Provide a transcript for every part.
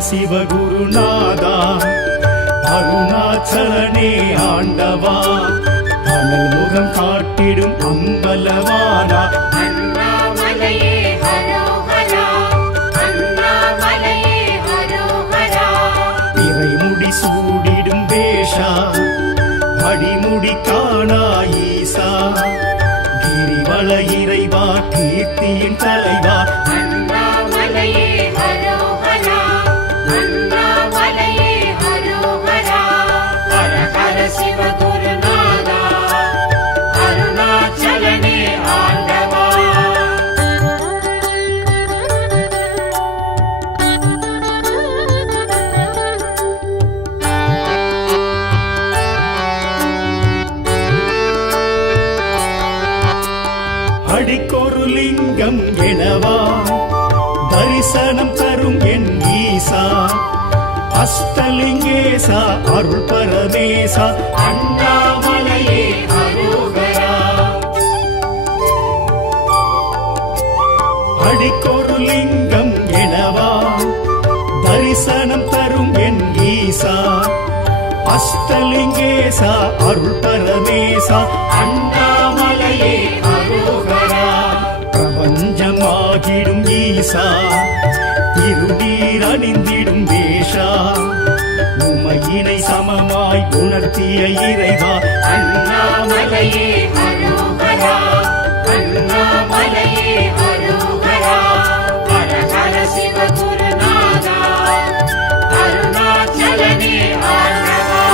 சிவகுருநாதா அருணாச்சலனே ஆண்டவா அனல் முகம் காட்டிடும் அம்பலவானா அண்ணாமலையே ஹரோஹரா அண்ணாமலையே ஹரோஹரா இறைமுடி சூடிடும் வேஷா அடிமுடி காணா ஈசா கிரிவல இறைவா கீர்த்தியின் தலைவா அண்ணாமலையே ஹரோஹரா அண்ணாமலையே ஹரோஹரா ஹர ஹர சிவகுருநாதா அருணாச்சலனே ஆண்டவா அடிக்கொரு லிங்கம் எனவா தரிசனம் தரும் என் ஈசா அஷ்டலிங்கேசா அருள் பரமேசா அண்ணாமலையே ஹரோஹரா அடிக்கொரு லிங்கம் எனவா தரிசனம் தரும் என் ஈசா அஷ்டலிங்கேசா அருள் பரமேசா அண்ணாமலையே ஹரோஹரா பிரபஞ்சமாகிடும் ஈசா திருநீர் அணிந்திடும் வேஷா உமையினை சமமாய் உணர்த்திய இறைவா அண்ணாமலையே ஹரோஹரா அண்ணாமலையே ஹரோஹரா ஹர ஹர சிவகுருநாதா அருணாச்சலனே ஆண்டவா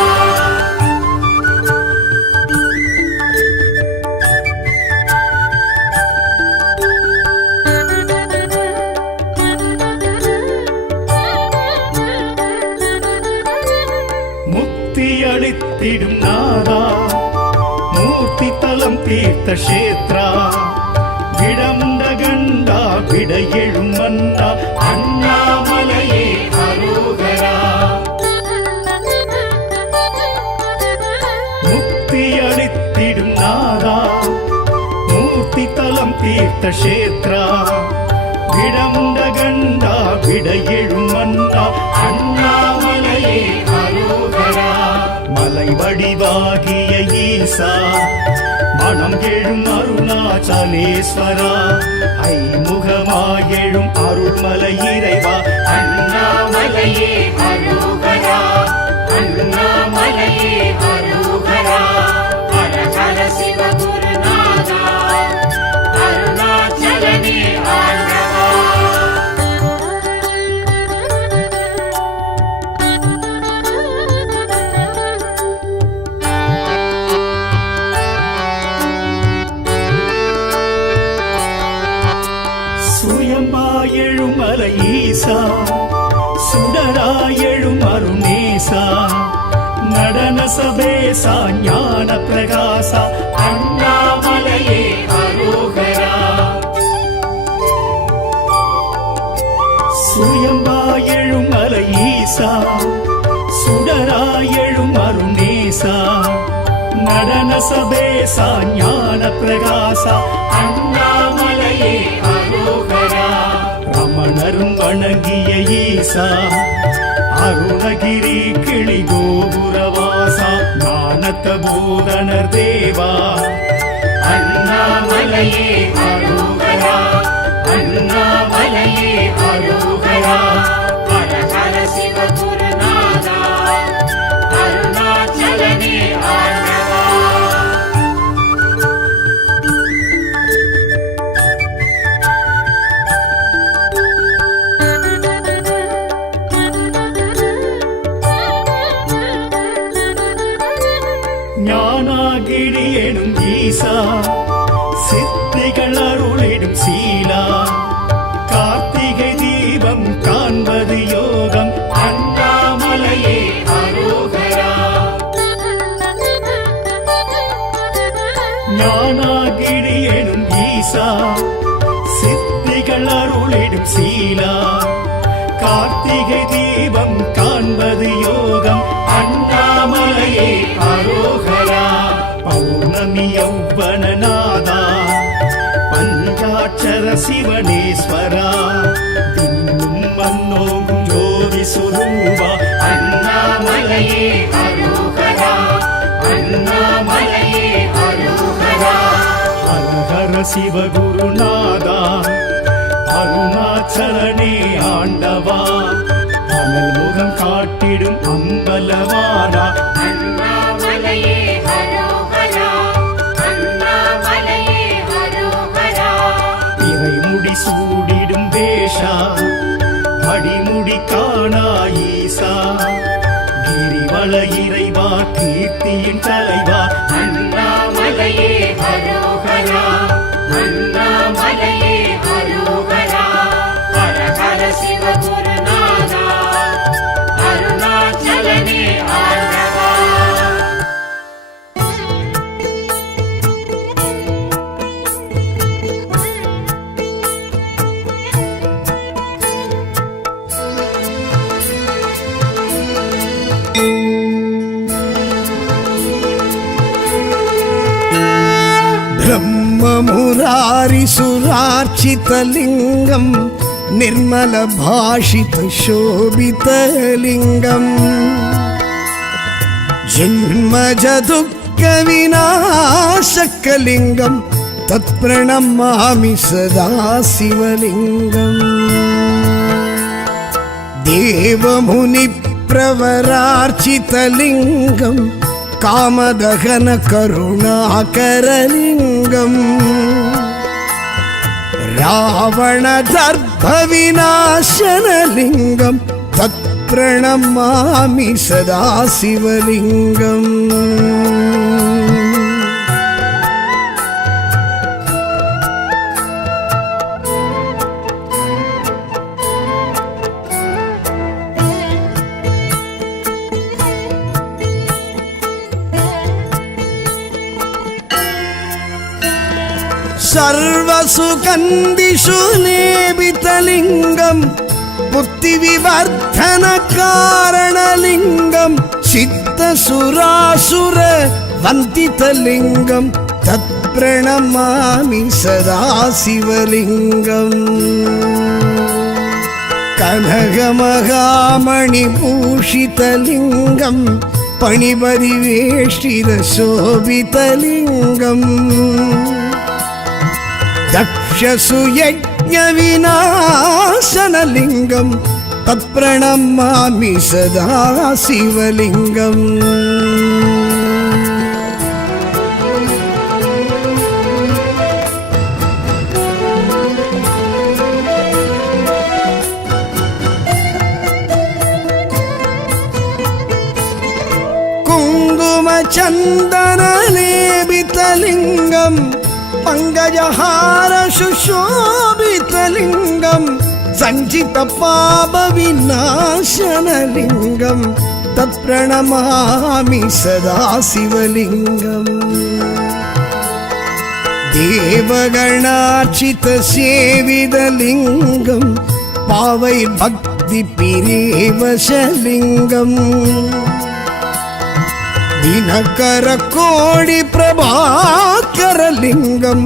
முக்தி அளித்திடும் நாதா மூர்த்தி தலம் தீர்த்த கஷேத்ரா விடமுண்ட கண்டா விட எழும் மன்னா அண்ணாமலையே ஹரோஹரா முக்தி அளித்திடும் நாதா மூர்த்தி தலம் தீர்த்த கஷேத்ரா விடமுண்ட கண்டா விட எழும் மன்னா அண்ணாமலையே ஹரோஹரா மலை வடிவாகிய ஈசா மனம் எழும் அருணாச்சலேஸ்வரா ஐமுகமாயெழும் அருள்மலை இறைவா அண்ணாமலையே ஹரோஹரா அண்ணாமலையே ஹரோஹரா ஹர ஹர சிவகுருநாதா அருணாச்சலனே ஆண்டவா சுயமாயெழும் மலை ஈசா சுடராயெழும் அருணேசா நடன சபேசா ஞான பிரகாசா அண்ணாமலையே ஹரோஹரா சுயம்பாயெழும் மலை ஈசா சுடராயெழும் அருணேசா நடன சபேசா ஞான பிரகாசா அண்ணாமலையே ஹரோஹரா ரமணரும் வணங்கிய ஈசா அருணகிரி கிளி கோபுரவாசா ஞானத்த போதனர் தேவா அண்ணாமலையே ஹரோஹரா அண்ணாமலையே ஹரோஹரா ஹர ஹர சிவகுருநாதா அருணாச்சலனே ஆண்டவா ஞானாகிரி எனும் ஈசா சித்திகள் அருளிடும் சீலா கார்த்திகை தீபம் காண்பது யோகம் அண்ணாமலையே ஹரோஹரா ஞானாகிரி எனும் ஈசா சித்திகள் அருளிடும் சீலா கார்த்திகை தீபம் காண்பது யோகம் அண்ணாமலையே ஹரோஹரா பௌர்ணமி யௌவனநாதா பஞ்சாட்சர சிவனேஸ்வரா தின்னும் மன்னோங்கும் ஜோதி स्वरूपा अन्नामलये अरोहरा अन्नामलये अरोहरा हर हर शिव गुरुनादा அருணாச்சலனே ஆண்டவா அனல் முகம் காட்டிடும் அம்பலவானா अन्नामलये अरोहरा अन्नामलये अरोहरा இறைமுடி சூடிடும் வேஷா அடிமுடி காணா ஈசா கிரிவல இறைவா கீர்த்தியின் தலைவா अन्नामलये अरोहरा अन्नामलये अरोहरा हर हर शिव गुरुनादा अरुणाचलने आर्णवा ब्रह्ममुरारिसुरार्चितलिङ्गं निर्मलभाषितशोभितलिङ्गम् जन्मजदुःखविनाशकलिङ्गं तत्प्रणमामि सदा शिवलिङ्गम् देवमुनिप्रवरार्चितलिङ्गं कामदहन करुणाकरलिङ्गम् रावणदर्भविनाशनलिङ्गं तत्प्रणमामि सदा शिवलिङ्गम् सर्वसुगन्धिषु लेपितलिङ्गं बुद्धिविवर्धनकारणलिङ्गं सिद्धसुरासुरवन्दितलिङ्गं तत्प्रणमामि सदा शिवलिङ्गम् कनकमहामणिभूषितलिङ्गं पणिपरिवेष्टितशोभितलिङ्गम् दक्षसुयज्ञविनाशनलिङ्गं तत्प्रणमामि सदा शिवलिङ्गम् कुङ्कुमचन्दनलेपितलिङ्गं पङ्कजहार सुशोभितलिङ्गं सञ्चितपापविनाशनलिङ्गं तत्प्रणमामि सदा शिवलिङ्गम् देवगणार्चितसेवितलिङ्गं पावैर्भक्तिपिरेवशलिङ्गम् दिनकरकोटिप्रभाकरलिङ्गं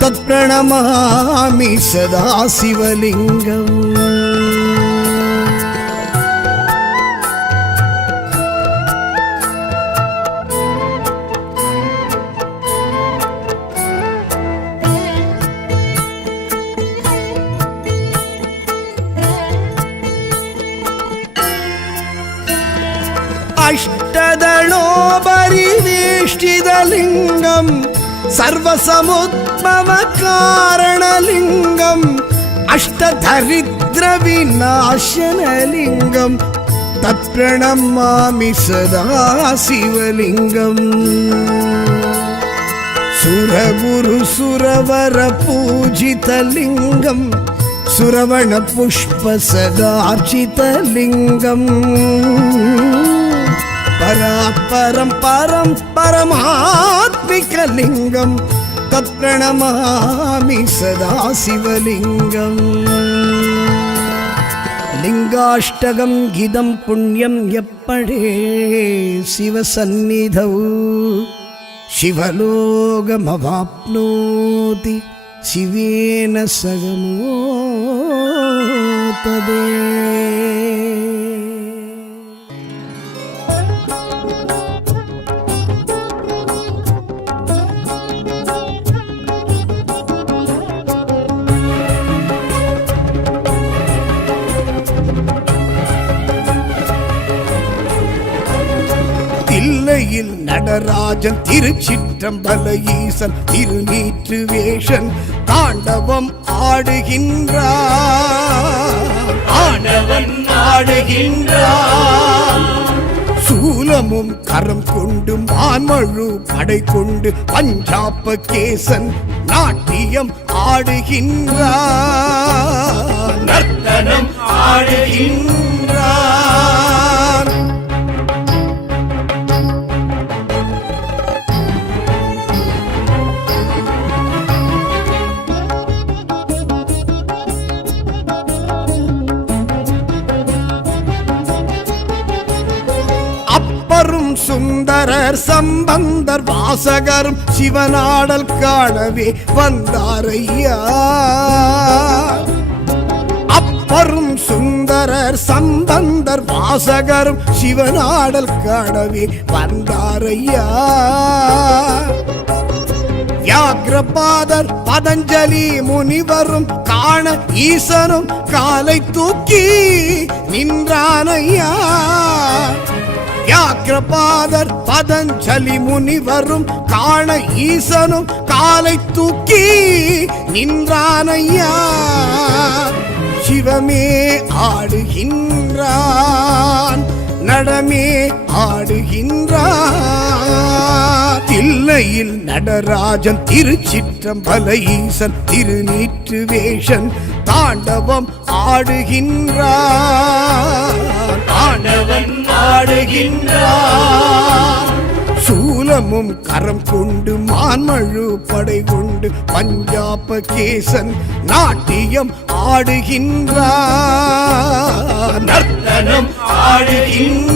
तत्प्रणमामि सदा शिवलिङ्गम् अष्टदलोपरिवेष्टितलिङ्गं सर्वसमुद्भवकारणलिङ्गं अष्टदरिद्रविनाशनलिङ्गं तत्प्रणमामि सदा शिवलिङ्गम् सुरगुरुसुरवरपूजितलिङ्गं सुरवणपुष्पसदार्चितलिङ्गम् परापरं परं परमात्मिकलिङ्गं तत्प्रणमामि सदा शिवलिङ्गम् लिङ्गाष्टकं गिदं पुण्यं यप्पडे शिवसन्निधौ शिवलोकमवाप्नोति शिवेन सह मोदते। நடராஜன் திருச்சிற்றம்பல ஈசன் திருநீற்று வேஷன் தாண்டவம் ஆடுகின்றான் ஆண்டவன் ஆடுகின்றான் சூலமும் கரம் கொண்டு மான்மழு படை கொண்டு பஞ்சாப கேசன் நாட்டியம் ஆடுகின்றான் நர்த்தனம் ஆடுகின்றான் அப்பரும் சுந்தரர் சம்பந்தர் வாசகரும் சிவனாடல் காணவே வந்தாரையா அப்பரும் சுந்தரர் சம்பந்தர் வாசகரும் சிவனாடல் காணவே வந்தாரையா வியாக்ரபாதர் பதஞ்சலி முனிவரும் காண ஈசனும் காலை தூக்கி நின்றானையா வியாக்ரபாதர் பதஞ்சலி முனிவரும் காண ஈசனும் காலை தூக்கி நின்றானையா சிவமே ஆடுகின்றான் நடமே ஆடுகின்றான் தில்லையில் நடராஜன் திருச்சிற்றம்பல ஈசன் திருநீற்று வேஷன் தாண்டவம் ஆடுகின்றான் ஆண்டவன் ஆடுகின்றான் சூலமும் கரம் கொண்டு மான்மழு படை கொண்டு பஞ்சாப கேசன் நாட்டியம் ஆடுகின்றான் நர்த்தனம் ஆடுகின்றான்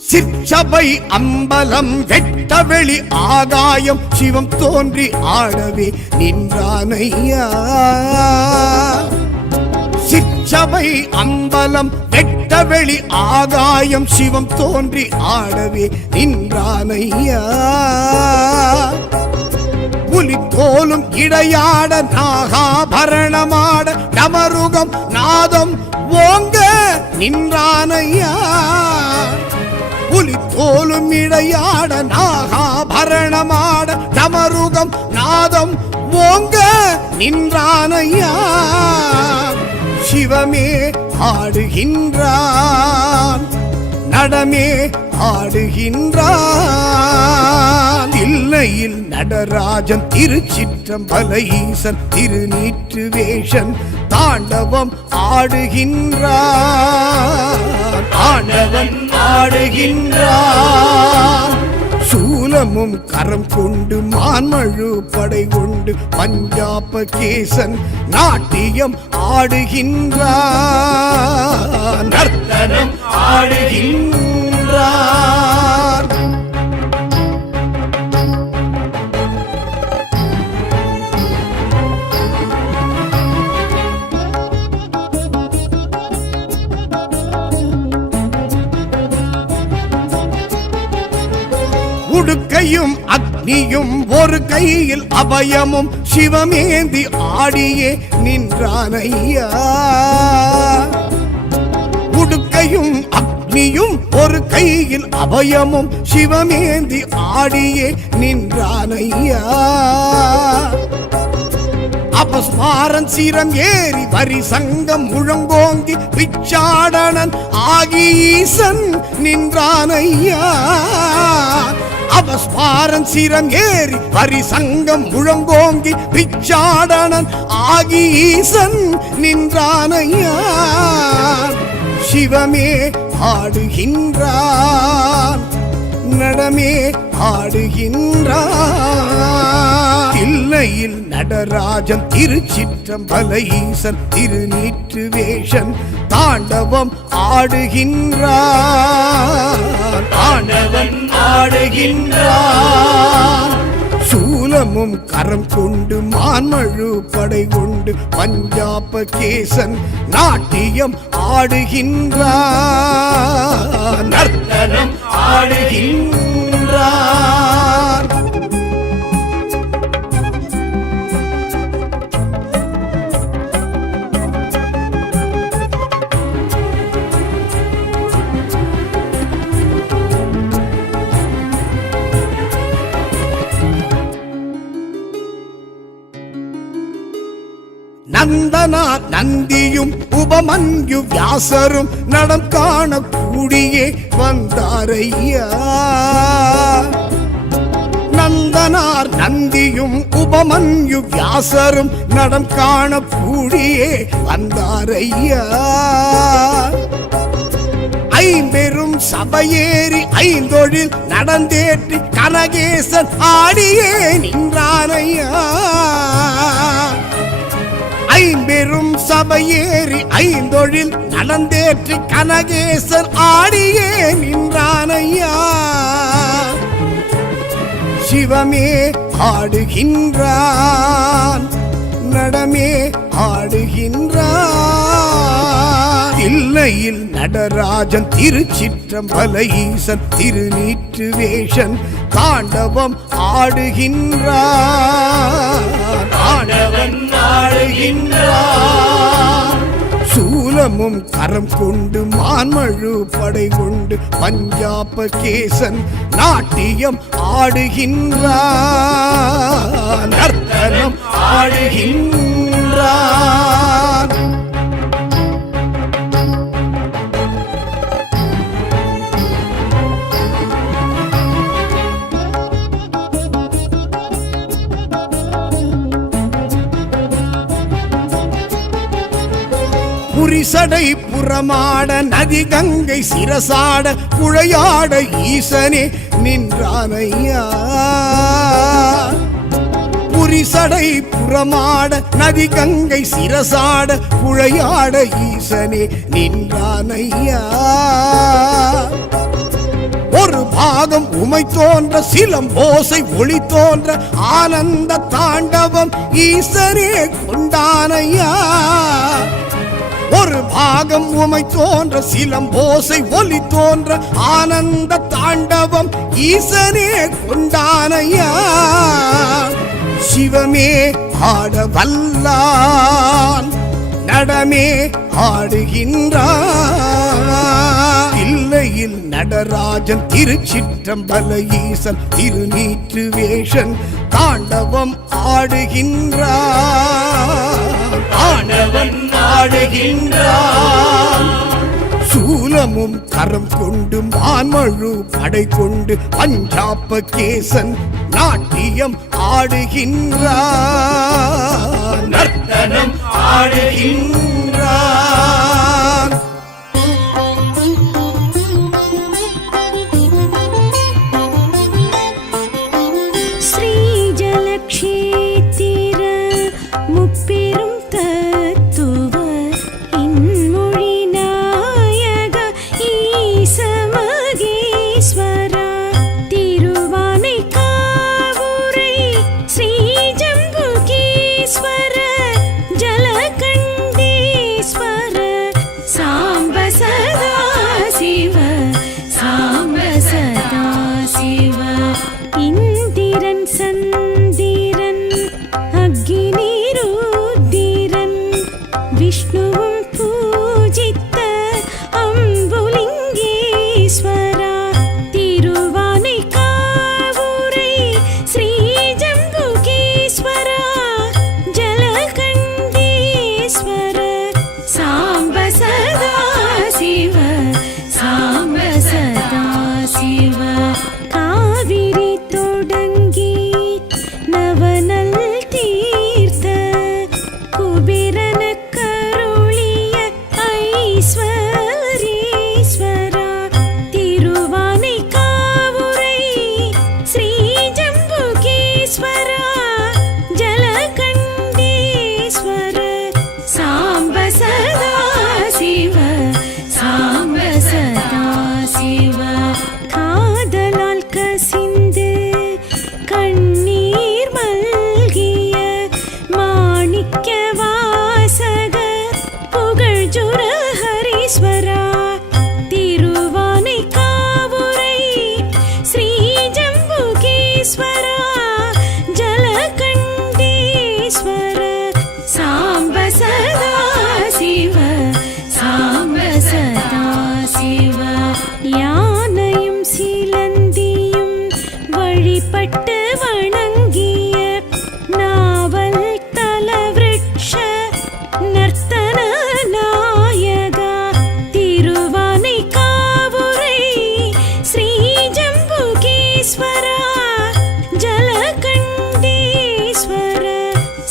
சிற்சபை அம்பலம் வெட்டவெளி ஆகாயம் சிவம் தோன்றி ஆடவே நின்றானையா சிற்சபை அம்பலம் வெட்டவெளி ஆகாயம் சிவம் தோன்றி ஆடவே நின்றானையா புலித்தோலும் இடையாட நாகாபரணமாட டமருகம் நாதம் ஓங்க நின்றானையா புலித்தோலும் இடையாட நாகாபரணமாட டமருகம் நாதம் ஓங்க நின்றானையா சிவமே ஆடுகின்றான் நடமே ஆடுகின்றான் தில்லையில் நடராஜன் திருச்சிற்றம்பல ஈசன் திருநீற்று வேஷன் தாண்டவம் ஆடுகின்றான் ஆண்டவன் ஆடுகின்றான் சூலமும் கரம் கொண்டு மான்மழு படை கொண்டு பஞ்சாப கேசன் நாட்டியம் ஆடுகின்றான் நர்த்தனம் ஆடுகின்றான் உடுக்கையும் அக்னியும் ஒரு கையில் அபயமும் சிவமேந்தி ஆடியே நின்றானையா உடுக்கையும் அக்னியும் ஒரு கையில் அபயமும் சிவமேந்தி ஆடியே நின்றானையா அபஸ்மாரன் சிரம் ஏறி வரி சங்கம் முழங்கோங்கி பிச்சாடனன் ஆகி ஈசன் நின்றானையா அபஸ்மாரன் சிரம் ஏறி வரி சங்கம் முழங்கோங்கி பிச்சாடனன் ஆகி ஈசன் நின்றானையா சிவமே ஆடுகின்றான் நடமே ஆடுகின்றான் தில்லையில் நடராஜன் திருச்சிற்றம்பல ஈசன் திருநீற்று வேஷன் தாண்டவம் ஆடுகின்றான் ஆண்டவன் ஆடுகின்றான் சூலமும் கரம் கொண்டு மான்மழு படை கொண்டு பஞ்சாப கேசன் நாட்டியம் ஆடுகின்றார், நர்த்தனம் ஆடுகின்றார். நந்தனார் நந்தியும் உபமன்யு வியாசரும் நடம் காண கூடியே வந்தாரையா. நந்தனார் நந்தியும் உபமன்யு வியாசரும் நடம் காண கூடியே வந்தாரையா. ஐம்பெரும் சபையேறி ஐந்தொழில் நடந்தேற்றி கனகேசன் ஆடியே நின்றானையா. ஐம்பெரும் சபையேறி ஐந்தொழில் நடந்தேற்றி கனகேசன் ஆடியே நின்றானையா. சிவமே ஆடுகின்றான், நடமே ஆடுகின்றான். தில்லையில் நடராஜன், திருச்சிற்றம்பல ஈசன், திருநீற்று வேஷன் தாண்டவம் ஆடுகின்றான், ஆண்டவன் ஆடுகின்றான். சூலமும் கரம் கொண்டு மான்மழு படை கொண்டு பஞ்சாப கேசன் நாட்டியம் ஆடுகின்றான், நர்த்தனம் ஆடுகின்றான். புரிசடை புறமாட நதி கங்கை சிரசாட குழையாட ஈசனே நின்றானையா. புரிசடை புறமாட நதி கங்கை சிரசாட குழையாட ஈசனே நின்றானையா. ஒரு பாகம் உமை தோன்ற சிலம்போசை ஒளி தோன்ற ஆனந்த தாண்டவம் ஈசனே கொண்டானையா. ஒரு பாகம் உமை தோன்ற சிலம்போசை ஒலி தோன்ற ஆனந்த தாண்டவம் ஈசனே கொண்டானையா. சிவமே ஆட வல்லான், நடமே ஆடுகின்றான். தில்லையில் நடராஜன், திருச்சிற்றம்பல ஈசன், திருநீற்று வேஷன் தாண்டவம் ஆடுகின்றான், ஆண்டவன் ஆடுகின்றான். சூலமும் கரம் கொண்டு மான்மழு படை கொண்டு பஞ்சாப கேசன் நாட்டியம் ஆடுகின்றான், நர்த்தனம் ஆடுகின்றான். ஸ்ரீஜலக்ஷேத்திர முப்பெரும் தத்துவ இன்மொழி நாயக ஈசமகேஸ்வரா. திருவானைக்காவுரை ஸ்ரீஜம்புகேஸ்வர ஜலகண்டேஸ்வர சாம்ப சதா சிவ, சாம்ப சதா சிவ. இந்திரன் சந்திரன் அக்னி ருத்திரன் விஷ்ணுவும் பூஜித்த அம்புலிங்கேஸ்வரா. திருவானைக்காவுரை ஸ்ரீஜம்புகேஸ்வரா ஜலகண்டேஸ்வர சாம்ப சதா சிவ, சாம்ப சதா சிவ. காவிரி தொடங்கி நவநல் தீர்த்த குபேரன கருளிய ஐஸ்வரீஸ்வரா. திருவானைக்காவுரை ஸ்ரீஜம்புகேஸ்வரா ஜலகண்டேஸ்வர சாம்ப சதா சிவ, சாம்ப சதா சிவ. காதலால் கசிந்து வழிபட்டு வணங்கிய நாவல் தலவிருட்ச நர்த்தன நாயகா திருவானைக்காவுரை ஸ்ரீ ஜம்புகேஸ்வரா ஜலகண்டீஸ்வர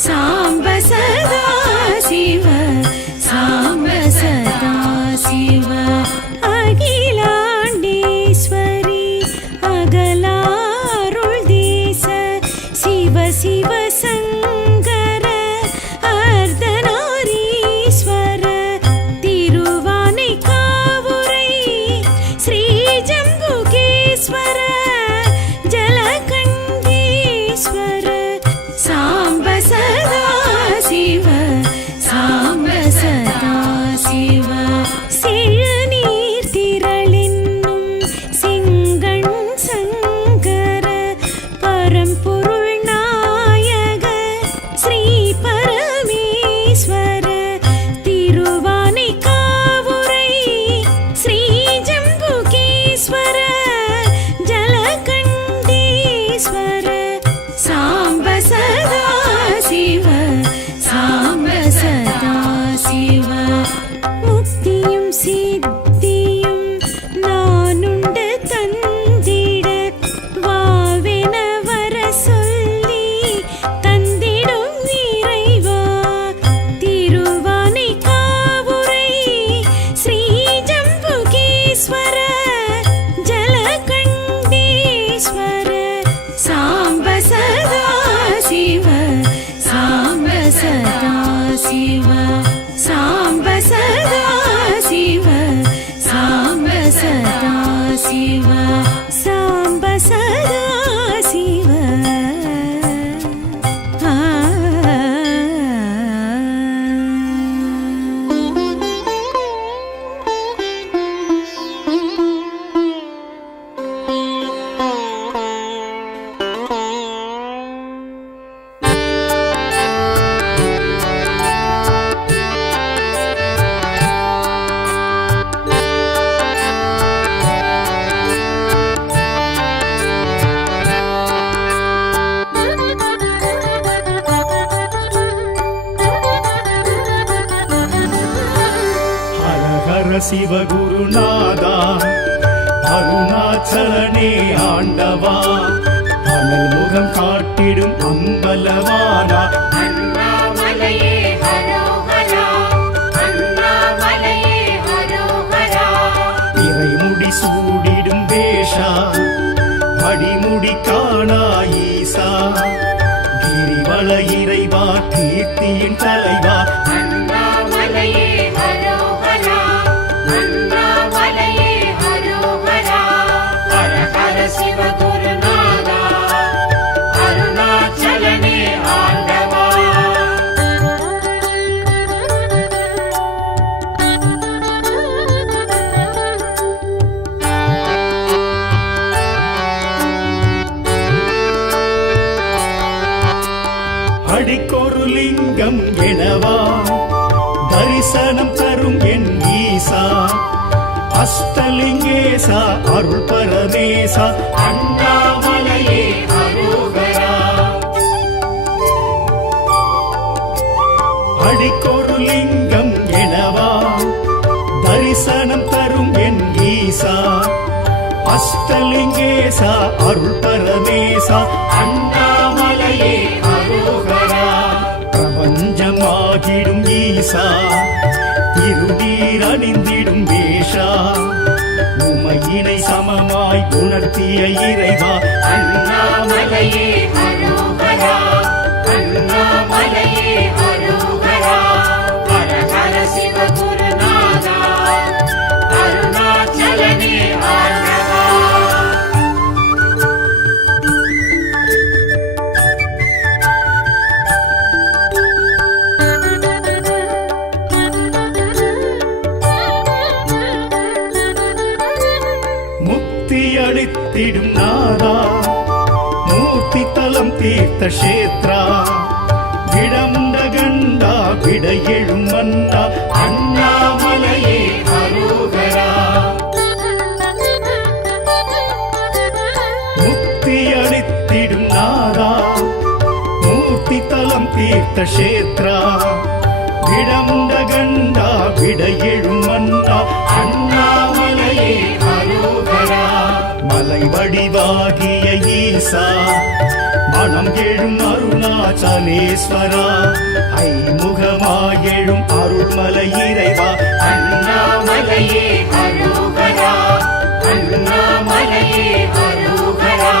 சாம்ப சதா சிவ சாம்ப சதா சிவ அகிலாண்டேஸ்வரி அகலாருள் தேச சிவ சிவ சங்கர அர்த்தநாரீஸ்வர திருவானைக்காவுரை ஸ்ரீ ஜம்புகேஸ்வர ஜலகண்டீஸ்வர சாம்ப சதா சிவ சாம்ப சதா சிவ செழுநீர் திரளென்னும் செங்கண் சங்கர பரம்பொருள் நாயக ஸ்ரீ பரமேஸ்வர திருவானைக்காவுரை ஸ்ரீ ஜம்புகேஸ்வர ஜலகண்டீஸ்வர சாம்ப சதா சிவ சாம்ப சதா சிவ முக்தியும் சித்தியும் நானுண்டு தந்திட வாவென வர சொல்லி தந்திடும் இறைவா திருவானைக்காவுரை ஸ்ரீ ஜம்புகேஸ்வர ஜலகண்டீஸ்வர சாம்ப சதா சிவ சாம்ப சதா சிவ சாம்ப சதா சிவ சாம்ப சதா சிவ சாம்ப சதா சிவ ஹர ஹர சிவகுருநாதா அருணாச்சலனே ஆண்டவா அனல் முகம் காட்டிடும் அம்பலவானா அண்ணாமலையே ஹரோஹரா அண்ணாமலையே ஹரோஹரா இறைமுடி சூடிடும் வேஷா அடிமுடி காணா ஈசா கிரிவல இறைவா கீர்த்தியின் தலைவா அண்ணாமலையே ஹரோஹரா அண்ணாமலையே ஹரோஹரா ஹர ஹர சிவகுருநாதா அருணாச்சலனே ஆண்டவா அடிக்கொரு லிங்கம் எனவா தரிசனம் தரும் என் ஈசா அஷ்டலிங்கேசா அருள் பரமேசா அண்ணாமலையே ஹரோஹரா அடிக்கொரு லிங்கம் எனவா தரிசனம் தரும் என் ஈசா அஷ்டலிங்கேசா அருள் பரமேசா அண்ணாமலையே ஹரோஹரா பிரபஞ்சமாகிடும் ஈசா திருநீர் அணிந்திடும் வேஷா உமையினை சமமாய் உணர்த்திய இறைவா அண்ணாமலையே ஹரோஹரா அண்ணாமலையே ஹரோஹரா ஹர ஹர சிவகுருநாதா அருணாச்சலனே ஆண்டவா முக்தி அளித்திடும் நாதா மூர்த்தி தலம் தீர்த்த கஷேத்ரா விடமுண்ட கண்டா விட எழும் மன்னா அண்ணாமலையே ஹரோஹரா முக்தி அளித்திடும் தீர்த்த கஷேத்ரா விடமுண்ட கண்டா விடையெழும் மன்னா அண்ணாமலையே அரோகரா மலை வடிவாகிய ஈசா மனம் எழும் அருணாச்சலேஸ்வரா ஐமுகமாயெழும் அருள்மலை இறைவா அண்ணாமலையே அரோகரா அண்ணாமலையே அரோகரா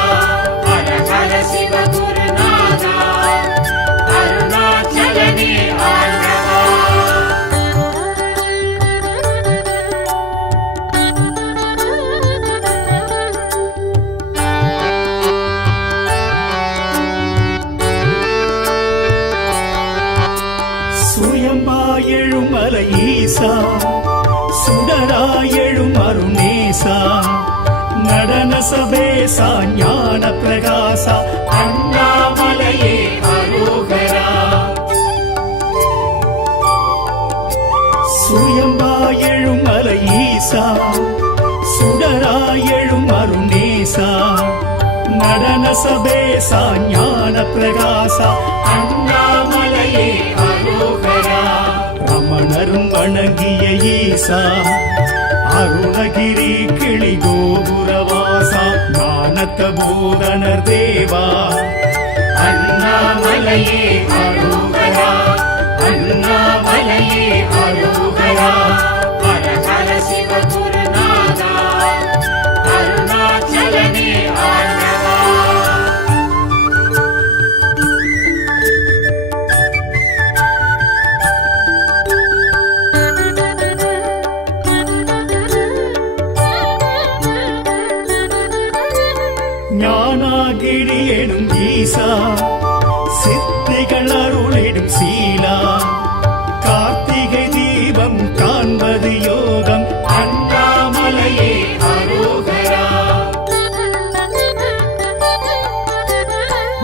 ஹர ஹர சிவ குருநாதா அருணாச்சலனே ஆண்டவா சுயம்பாயெழும் மலை ஈசா சுடராயெழும் அருணேசா நடன சபேசா ஞான பிரகாசா அண்ணாமலையே அரோகரா சுயம்பாயெழும் மலை ஈசா சுடராயெழும் அருணேசா நடன சபேசா ஞான பிரகாசா அண்ணாமலையே அரோகரா ரமணரும் வணங்கிய ஈசா அருணகிரி கிளி கோபுரவாசா ஞானத்த போதனர் தேவா அண்ணாமலையே அரோகரா அண்ணாமலையே அரோகரா ஹர ஹர சிவ குருநாதா அருணாச்சலனே ஆண்டவா ஞானாகிரி எனும் ஈசா சித்திகள் அருளிடும் சீலா கார்த்திகை தீபம் காண்பது யோகம் அண்ணாமலையே அரோகரா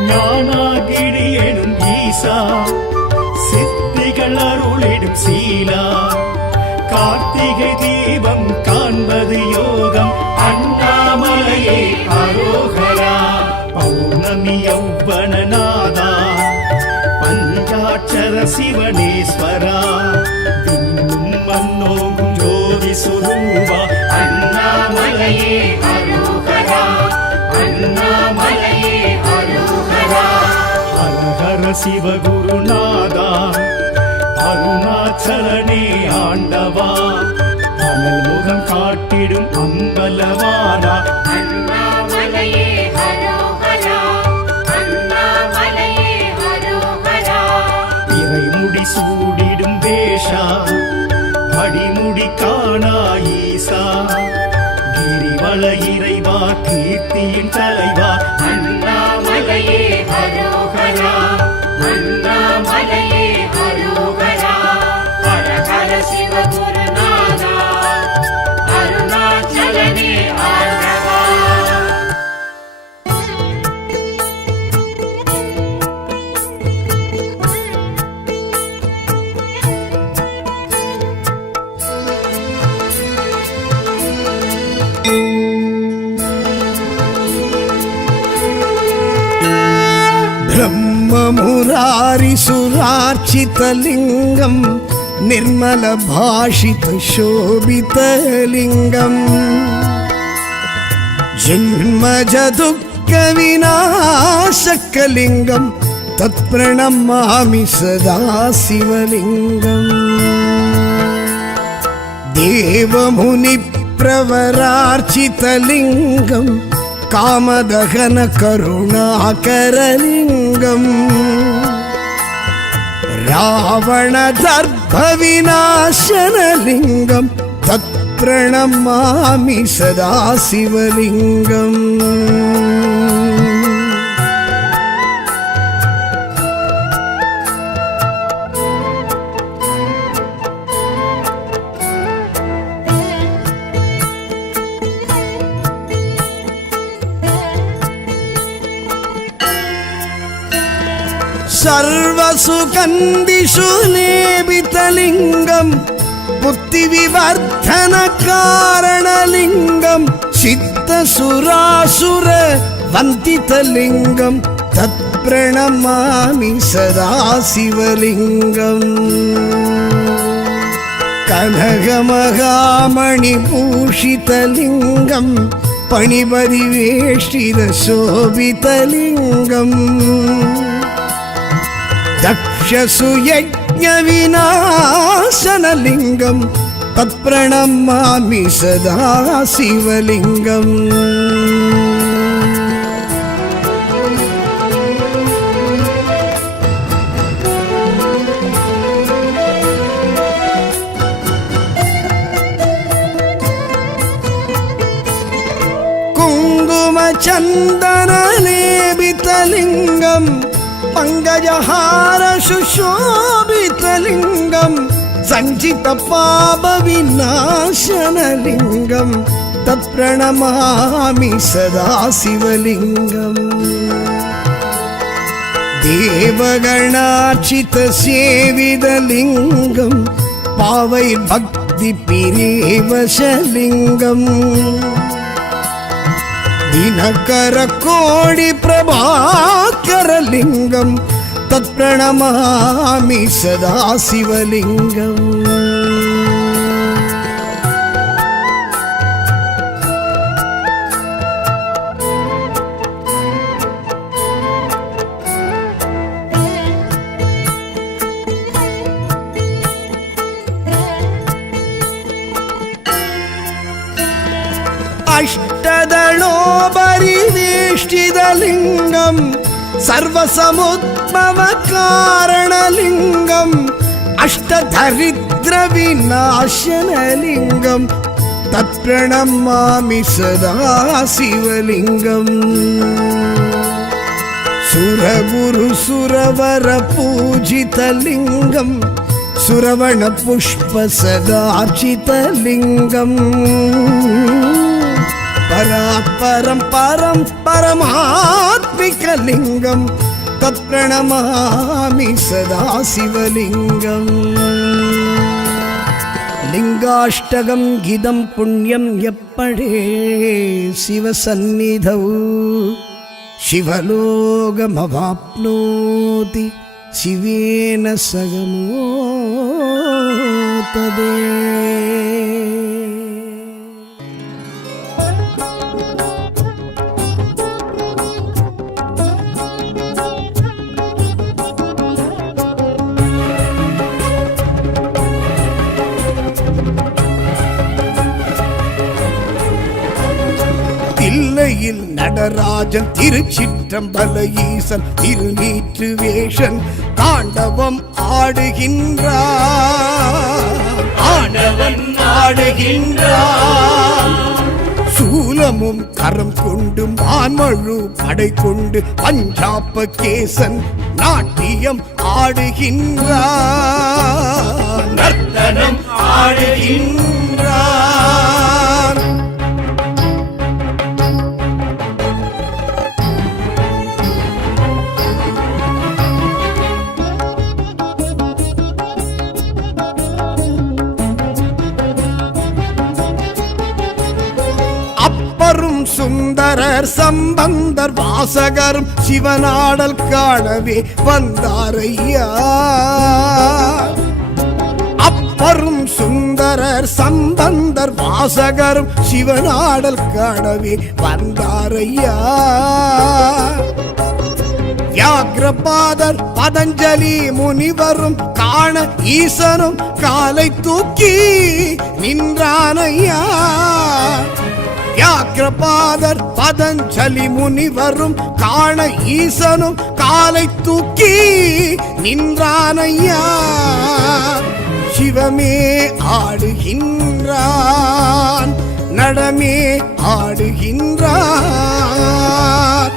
ஞானாகிரி எனும் ஈசா சித்திகள் அருளிடும் சீலா கார்த்திகை தீபம் காண்பது யோகம் அண்ணாமலையே அரோகரா பௌர்ணமி யௌவனநாதா பஞ்சாட்சர சிவனேஸ்வரா விண்ணும் மன்னோங்கும் ஜோதி சுரூபா அண்ணாமலையே அரோகரா அண்ணாமலையே அரோகரா ஹர ஹர சிவகுருநாதா அருணாச்சலனே ஆண்டவா அனல் முகம் காட்டிடும் அம்பலவானா அண்ணாமலையே அரோகரா அண்ணாமலையே அரோகரா இறைமுடி சூடிடும் வேஷா அடிமுடி காணா ஈசா கிரிவல இறைவா கீர்த்தியின் தலைவா அண்ணாமலையே அரோகரா அண்ணாமலையே அரோகரா ஹர ஹர சிவ குருநாதா அருணாச்சலனே ஆண்டவா ब्रह्ममुरारिसुरार्चितलिङ्गं निर्मलभाषितशोभितलिङ्गम् जन्मजदुःखविनाशकलिङ्गं तत्प्रणमामि सदा शिवलिङ्गम् देवमुनिप्रवरार्चितलिङ्गं कामदहन करुणाकरलिङ्गम् रावणदर्भविनाशनलिङ्गं तत्प्रणमामि सदा शिवलिङ्गम् सर्वसुगन्धिषु लेपितलिङ्गं बुद्धिविवर्धनकारणलिङ्गं सिद्धसुरासुर वन्दितलिङ्गं தத் பிரணமாமி சதா சிவலிங்கம் கனகமகாமணி பூஷிதலிங்கம் பணிபரிவேஷ்டித சோபிதலிங்கம் தக்ஷசுயஜ்ஞ விநாசனலிங்கம் தத் பிரணமாமி சதா சிவலிங்கம் चन्दनलेपितलिङ्गं पङ्कजहार सुशोभितलिङ्गं सञ्चितपापविनाशनलिङ्गं तत्प्रणमामि सदा शिवलिङ्गम् देवगणार्चितसेवितलिङ्गं पावैर्भक्तिपिरेवशलिङ्गम् दिनकर कोडि प्रभाकरलिङ्गं तत्प्रणमामि सदा शिवलिङ्गम् अष्टदलोपरिवेष्टितलिङ्गं सर्वसमुद्भवकारणलिङ्गं अष्टदरिद्रविनाशनलिङ्गं तत्प्रणमामि सदा शिवलिङ्गम् सुरगुरुसुरवरपूजितलिङ्गं सुरवणपुष्पसदार्चितलिङ्गम् परात्परं परं परमात्मिकलिङ्गं तत्प्रणमामि सदा शिवलिङ्गम् लिङ्गाष्टकं गिदं पुण्यं यप्पडे शिवसन्निधौ शिवलोकमवाप्नोति शिवेन सगमोतदे தில்லையில் நடராஜன் திருச்சிற்றம்பல ஈசன் திருநீற்று வேஷன் தாண்டவம் ஆடுகின்றான் சூலமும் கரம் கொண்டு மான்மழு படை கொண்டு பஞ்சாப கேசன் நாட்டியம் ஆடுகின்றான் நர்த்தனம் ஆடுகின்றான் சுந்தரர் சம்பந்தர் வாசகரும் சிவனாடல் காணவே வந்தாரையா அப்பரும் சுந்தரர் சம்பந்தர் வாசகரும் சிவனாடல் காணவே வந்தாரையா வியாக்ரபாதர் பதஞ்சலி முனிவரும் காண ஈசனும் காலை தூக்கி நின்றானையா வியாக்ரபாதர் பதஞ்சலி முனிவரும் காண ஈசனும் காலை தூக்கி நின்றானையா சிவமே ஆடுகின்றான் நடமே ஆடுகின்றான்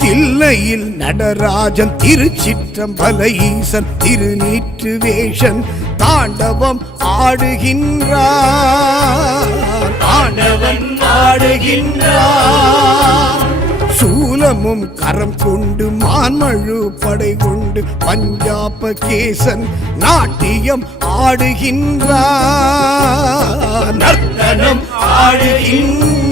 தில்லையில் நடராஜன் திருச்சிற்றம்பல ஈசன் திருநீற்று வேஷன் தாண்டவம் ஆடுகின்றான் சூலமும் கரம் கொண்டு மான்மழு படை கொண்டு பஞ்சாப கேசன் நாட்டியம் ஆடுகின்றான் நர்த்தனம் ஆடுகின்றான்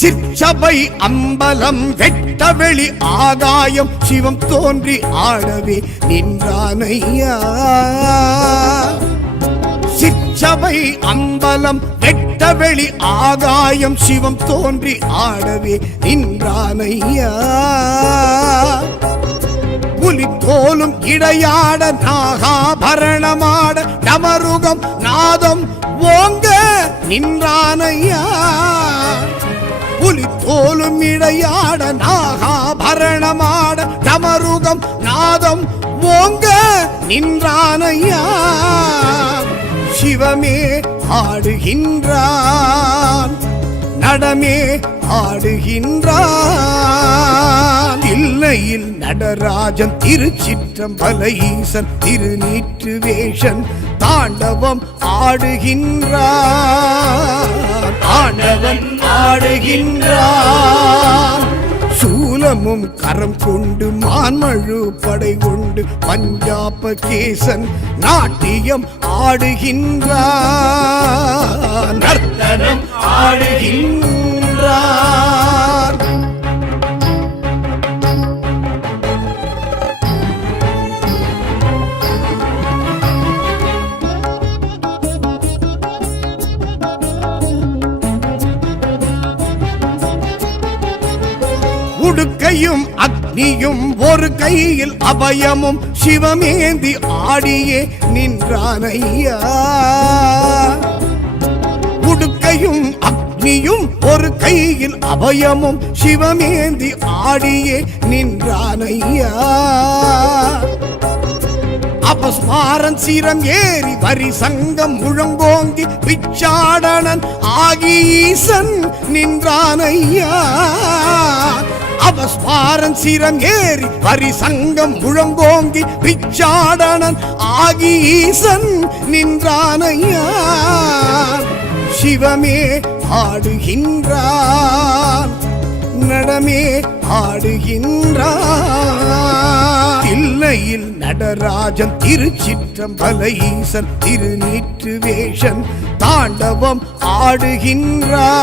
சிற்சபை அம்பலம் வெட்டவெளி ஆகாயம் சிவம் தோன்றி ஆடவே நின்றானையா. சிற்சபை அம்பலம் வெட்டவெளி ஆகாயம் சிவம் தோன்றி ஆடவே நின்றானையா. புலித்தோலும் இடையாட நாகாபரணமாட டமருகம் நாதம் ஓங்க நின்றானையா. புலித்தோலும் இடையாட நாகாபரணமாட டமருகம் நாதம் ஓங்க நின்றானையா. சிவமே ஆடுகின்றான், நடமே ஆடுகின்றான். இல்லையில் நடராஜன் திருச்சிற்றம்பல ஈசன் திருநீற்று வேஷன் தாண்டவம் ஆடுகின்றான், தாண்டவன் ஆடுகின்றான். சூலமும் கரம் கொண்டு மான்மழு படை கொண்டு பஞ்சாப கேசன் நாட்டியம் ஆடுகின்றான், நர்த்தனம் ஆடுகின்றான். உடுக்கையும் அக்னியும் ஒரு கையில் அபயமும் சிவமேந்தி ஆடியே நின்றானையா. உடுக்கையும் அக்னியும் ஒரு கையில் அபயமும் சிவமேந்தி ஆடியே நின்றானையா. அபஸ்மாரன் சிரம் ஏறி வரி சங்கம் முழங்கோங்கி பிச்சாடனன் ஆகி ஈசன் நின்றானையா. அபஸ்மாரன் சிரம் ஏறி வரி சங்கம் முழங்கோங்கி பிச்சாடனன் ஆகி ஈசன் நின்றானையா. சிவமே ஆடுகின்றான், நடமே ஆடுகின்றான். இல்லையில் நடராஜன் திருச்சிற்றம்பல ஈசன் திருநீற்று வேஷன் தாண்டவம் ஆடுகின்றான்,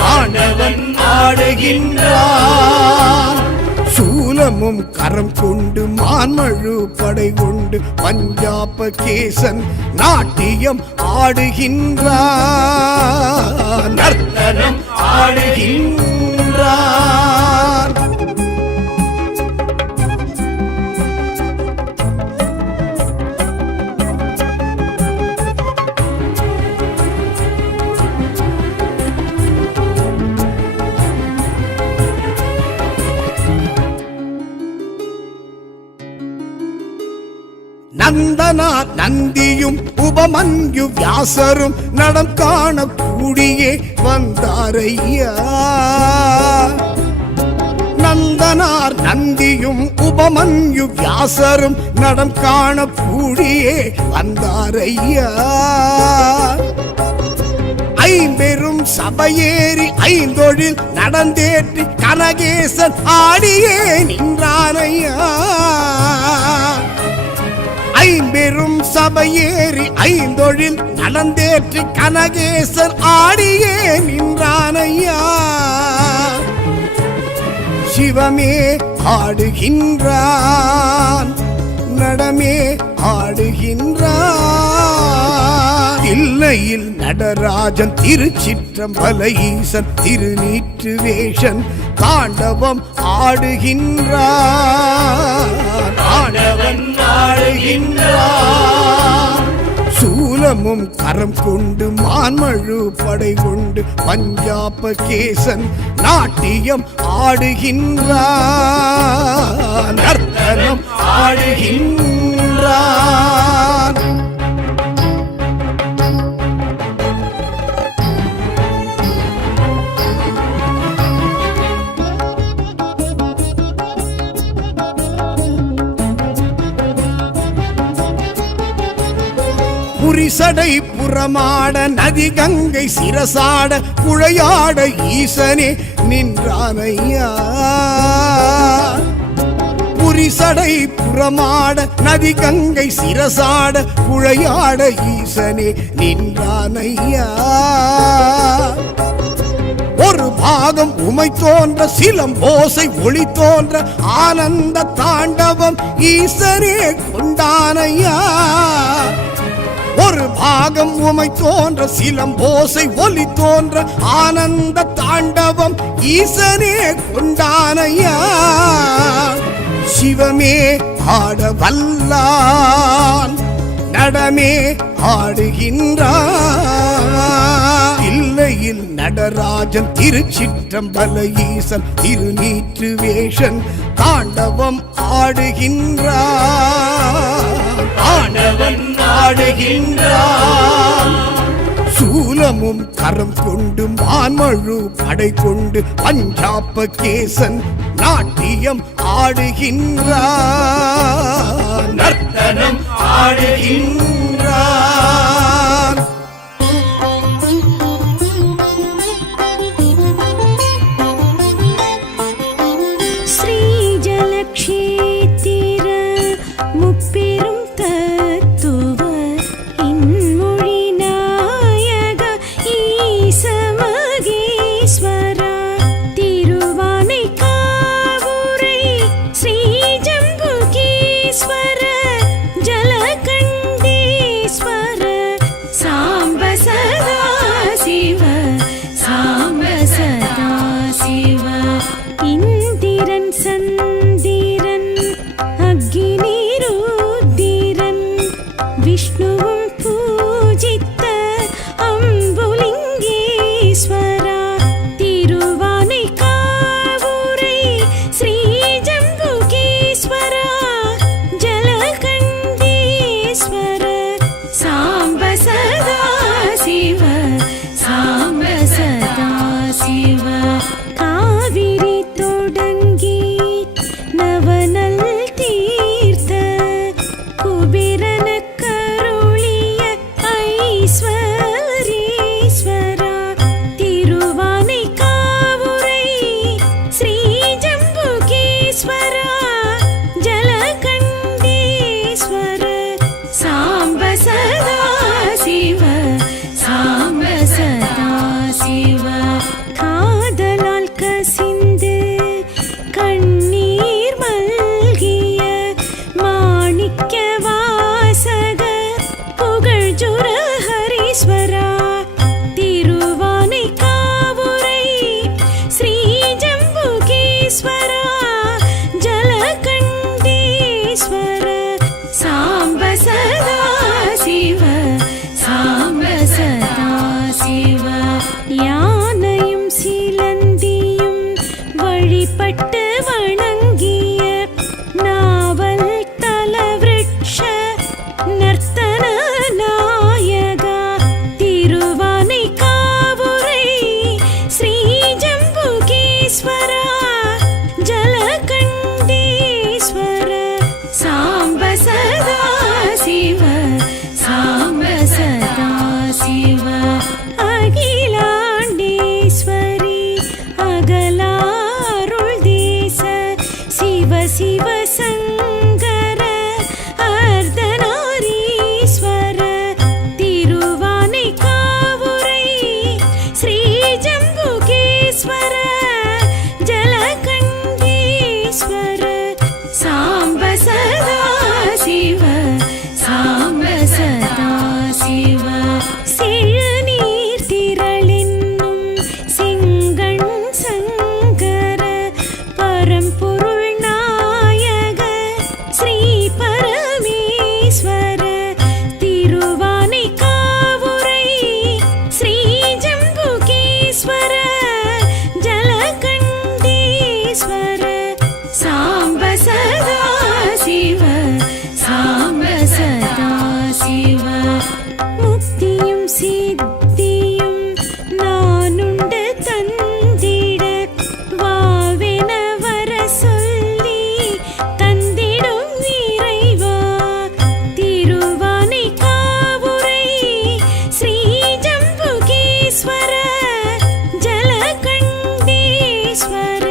தாண்டவன் ஆடுகின்றான். சூலமும் கரம் கொண்டு மான்மழு படை கொண்டு பஞ்சாப கேசன் நாட்டியம் ஆடுகின்றான், நர்த்தனம் ஆடுகின்றான். நந்தனா நந்தியும் உபமன்யு வியாசரும் நடம் காண கூடியே வந்தாரையா. நந்தனார் நந்தியும் உபமன்யு வியாசரும் நடம் காண கூடியே வந்தாரையா. ஐம்பெரும் சபையேறி ஐந்தொழில் நடந்தேற்றி கனகேசன் ஆடியே நின்றானையா. ஐம்பெரும் சபையேறி ஐந்தொழில் நடந்தேற்றி கனகேசன் ஆடியே நின்றானையா. சிவமே ஆடுகின்றான், நடமே ஆடுகின்றான். இல்லையில் நடராஜன் திருச்சிற்றம்பல ஈசன் திருநீற்று வேஷன் தாண்டவம் ஆடுகின்றான், தாண்டவன் ஆடுகின்றான். சூலமும் கரம் கொண்டு மான்மழு படை கொண்டு பஞ்சாப கேசன் நாட்டியம் ஆடுகின்றான், நர்த்தனம் ஆடுகின்றான். புரிசடை புறமாட நதி கங்கை சிரசாட குழையாட ஈசனே நின்றானையா. புரிசடை புறமாட நதி கங்கை சிரசாட குழையாட ஈசனே நின்றானையா. ஒரு பாகம் உமை தோன்ற சிலம்போசை ஒளி தோன்ற ஆனந்த தாண்டவம் ஈசரே கொண்டானையா. ஒரு பாகம் உமை தோன்ற சிலம்போசை ஒளி தோன்ற ஆனந்த தாண்டவம் ஈசனே கொண்டானையா. சிவமே ஆட வல்லான் நடமே ஆடுகின்றான். தில்லையில் நடராஜன் திருச்சிற்றம்பல ஈசன் திருநீற்று வேஷன் தாண்டவம் ஆடுகின்றான். ஆண்டவன் ஆடுகின்றான். சூலமும் கரம் கொண்டு மான்மழு படை கொண்டு பஞ்சாப கேசன் நாட்டியம் ஆடுகின்றான். நர்த்தனம் ஆடுகின்றான். ஸ்ரீஜலக்ஷேத்திர முப்பெரும் தத்துவ இன்மொழி நாயக ஈசமகேஸ்வரா திருவானைக்காவுரை ஸ்ரீஜம்புகேஸ்வர ஜலகண்டேஸ்வர சாம்ப சதா சிவ சாம்ப சதா சிவ இந்திரன் சந்திரன் அக்னி ருத்திரன் விஷ்ணுவும் பூஜித்த அம்புலிங்கேஸ்வரா திருவானைக்காவுரை ஸ்ரீஜம்புகேஸ்வரா ஜலகண்டேஸ்வர சாம்ப சதா சிவ சாம்ப சதா சிவ காவிரி தொடங்கி நவநல் தீர்த்த குபேரன கருளிய ஐஸ்வரீஸ்வரா திருவானைக்காவுரை ஸ்ரீஜம்புகேஸ்வரா ஜலகண்டேஸ்வர சாம்ப சதா சிவ சாம்ப சதா சிவ காதலால் கசிந்து கண்ணீர் மல்கிய மாணிக்க வாசக புகழ்ஜுர ஹரீஸ்வரா திருவானைக்காவுரை ஸ்ரீஜம்புகேஸ்வரா ஜலகண்டேஸ்வர சாம்ப சதா சிவ சாம்ப சதா சிவ யானையும் சிலந்தியும் வழிபட்டு வணங்கிய நாவல் தலவிருட்ச நர்த்தன நாயகா திருவானைக்காவுரை ஸ்ரீஜம்புகேஸ்வரா ஜலகண்டேஸ்வர சாம்ப சதா சிவ சாம்ப சதா சிவ அகிலாண்டேஸ்வரி அகலாருள் தேச சிவ சிவ சங்கர அர்த்தநாரீஸ்வர திருவானைக்காவுரை ஸ்ரீஜம்புகேஸ்வர ஜலகண்டேஸ்வர சாம்ப சதா சிவ சாம்ப சதா சிவ செழுநீர் திரளென்னும் செங்கண் சங்கர பரம்பொருள் நாயக ஸ்ரீ பரமேஸ்வர திருவானைக்காவுரை ஸ்ரீஜம்புகேஸ்வர ஜலகண்டேஸ்வர சாம்ப சதா சிவ சாம்ப சதா சிவ முக்தியும் சித்தியும் நானுண்டு தந்திட வாவென வர சொல்லி தந்திடும் இறைவா திருவானைக்காவுரை ஸ்ரீஜம்புகேஸ்வர ஜலகண்டேஸ்வர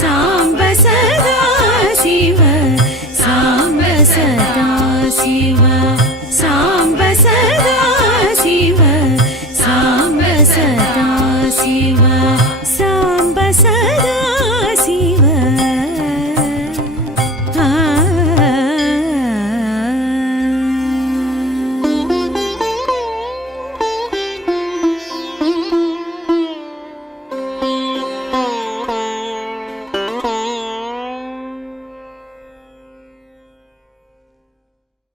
சாம்ப சதா சிவ சாம்ப சதா சிவ சாம்ப சதா சிவ சாம்ப சதா சிவ Thank you.